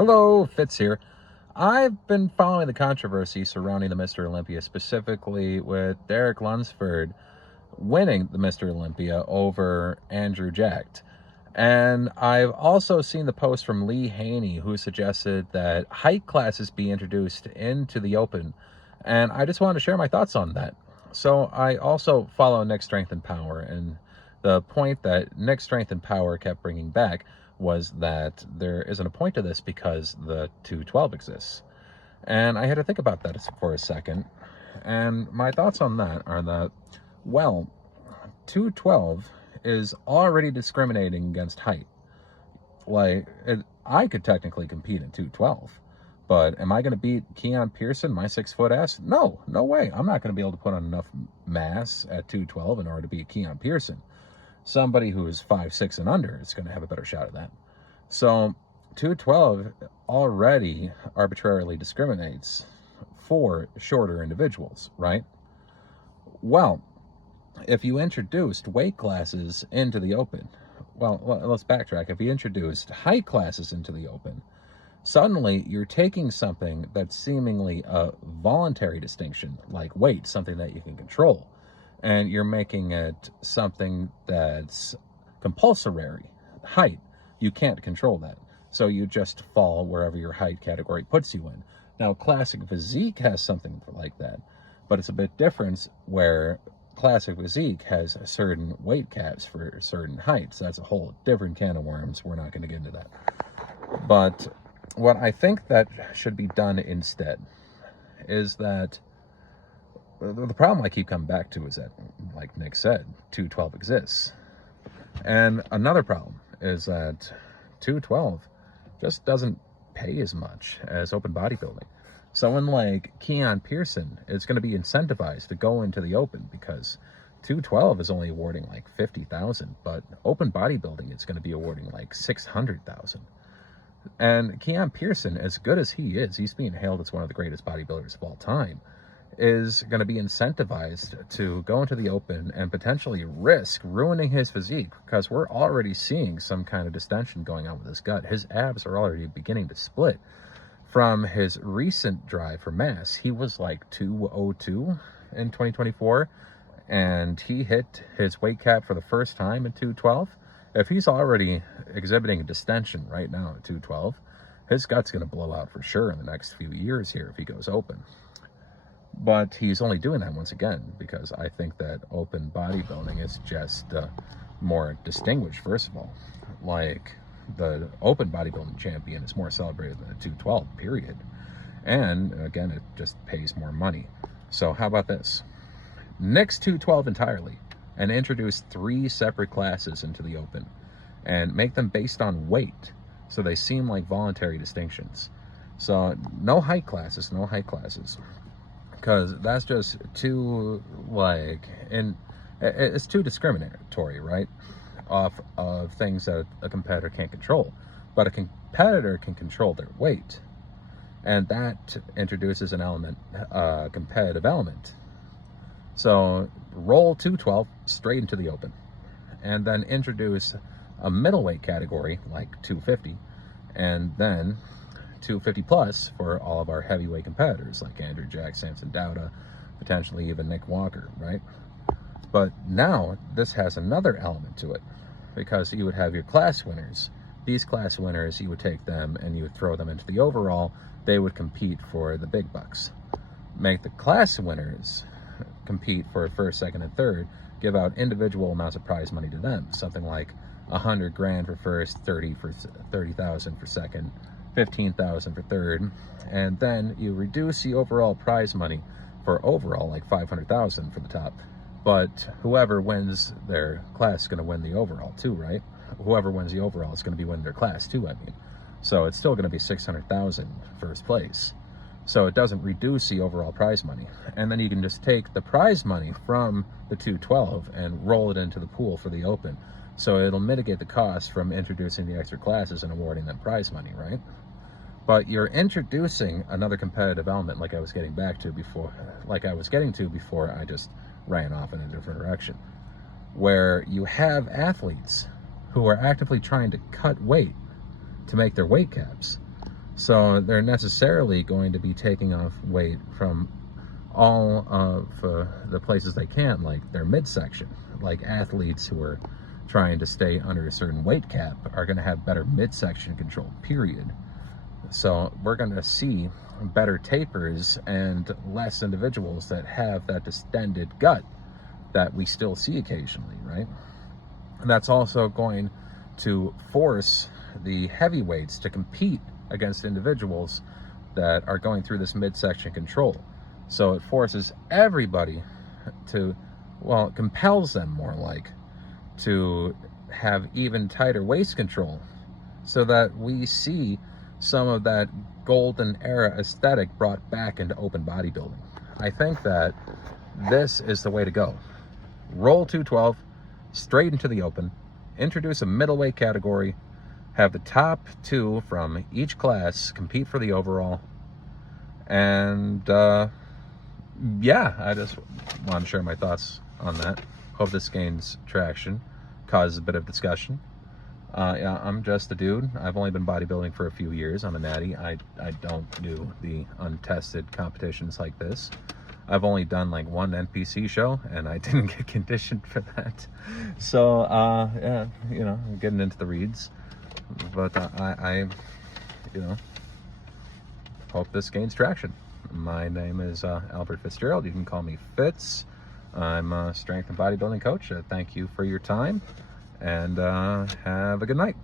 Hello, Fitz here. I've been following the controversy surrounding the Mr. Olympia, specifically with Derek Lunsford winning the Mr. Olympia over Andrew Jacked. And I've also seen the post from Lee Haney, who suggested that height classes be introduced into the Open. And I just wanted to share my thoughts on that. So I also follow Nick Strength and Power, and the point that Nick Strength and Power kept bringing back was that there isn't a point to this because the 212 exists. And I had to think about that for a second. And my thoughts on that are that, well, 212 is already discriminating against height. I could technically compete in 212, but am I going to beat Keon Pearson, my 6-foot ass? No way. I'm not going to be able to put on enough mass at 212 in order to beat Keon Pearson. Somebody who is 5'6" and under is going to have a better shot at that. So 212 already arbitrarily discriminates for shorter individuals, right? Well, if you introduced weight classes into the Open, well, let's backtrack. If you introduced height classes into the Open, suddenly you're taking something that's seemingly a voluntary distinction, like weight, something that you can control, and you're making it something that's compulsory. Height, you can't control that. So you just fall wherever your height category puts you in. Now, classic physique has something like that, but it's a bit different where classic physique has certain weight caps for certain heights. That's a whole different can of worms. We're not going to get into that. But what I think that should be done instead is that the problem I keep coming back to is that, like Nick said, 212 exists. And another problem is that 212 just doesn't pay as much as open bodybuilding. Someone like Keon Pearson is going to be incentivized to go into the Open because 212 is only awarding like $50,000, but open bodybuilding is going to be awarding like $600,000. And Keon Pearson, as good as he is, he's being hailed as one of the greatest bodybuilders of all time, is going to be incentivized to go into the Open and potentially risk ruining his physique because we're already seeing some kind of distension going on with his gut. His abs are already beginning to split from his recent drive for mass. He was like 202 in 2024, and he hit his weight cap for the first time in 212. If he's already exhibiting a distension right now at 212, his gut's going to blow out for sure in the next few years here if he goes open. But he's only doing that once again because I think that open bodybuilding is just more distinguished, first of all. Like, the open bodybuilding champion is more celebrated than the 212, period. And, again, it just pays more money. So how about this? Nix 212 entirely and introduce 3 separate classes into the Open and make them based on weight so they seem like voluntary distinctions. So no height classes. Because that's just too, it's too discriminatory, right? Off of things that a competitor can't control. But a competitor can control their weight. And that introduces an element, competitive element. So roll 212 straight into the Open. And then introduce a middleweight category, like 250. And then 250 plus for all of our heavyweight competitors like Andrew Jack, Samson Dauda, potentially even Nick Walker, right? But now this has another element to it because you would have your class winners. These class winners, you would take them and you would throw them into the overall. They would compete for the big bucks. Make the class winners compete for first, second, and third. Give out individual amounts of prize money to them. Something like $100,000 for first, 30,000 for second, 15,000 for third, and then you reduce the overall prize money for overall like 500,000 for the top. But whoever wins their class is going to win the overall too, right? Whoever wins the overall is going to be winning their class too, I mean. So it's still going to be 600,000 first place. So it doesn't reduce the overall prize money. And then you can just take the prize money from the 212 and roll it into the pool for the Open. So it'll mitigate the cost from introducing the extra classes and awarding them prize money, right? But you're introducing another competitive element like I was getting to before I just ran off in a different direction, where you have athletes who are actively trying to cut weight to make their weight caps. So they're necessarily going to be taking off weight from all of the places they can, like their midsection. Like athletes who are trying to stay under a certain weight cap are going to have better midsection control, period. So we're going to see better tapers and less individuals that have that distended gut that we still see occasionally, right? And that's also going to force the heavyweights to compete against individuals that are going through this midsection control. So it forces everybody to, well, it compels them more like to have even tighter waist control, so that we see some of that golden era aesthetic brought back into open bodybuilding. I think that this is the way to go. Roll 212 straight into the open, introduce a middleweight category, have the top two from each class compete for the overall, and yeah, I just want to share my thoughts on that. Hope this gains traction, causes a bit of discussion. Yeah, I'm just a dude. I've only been bodybuilding for a few years. I'm a natty. I don't do the untested competitions like this. I've only done like one NPC show, and I didn't get conditioned for that. So, yeah, you know, I'm getting into the reeds. But I you know, hope this gains traction. My name is Albert Fitzgerald. You can call me Fitz. I'm a strength and bodybuilding coach. Thank you for your time, and have a good night.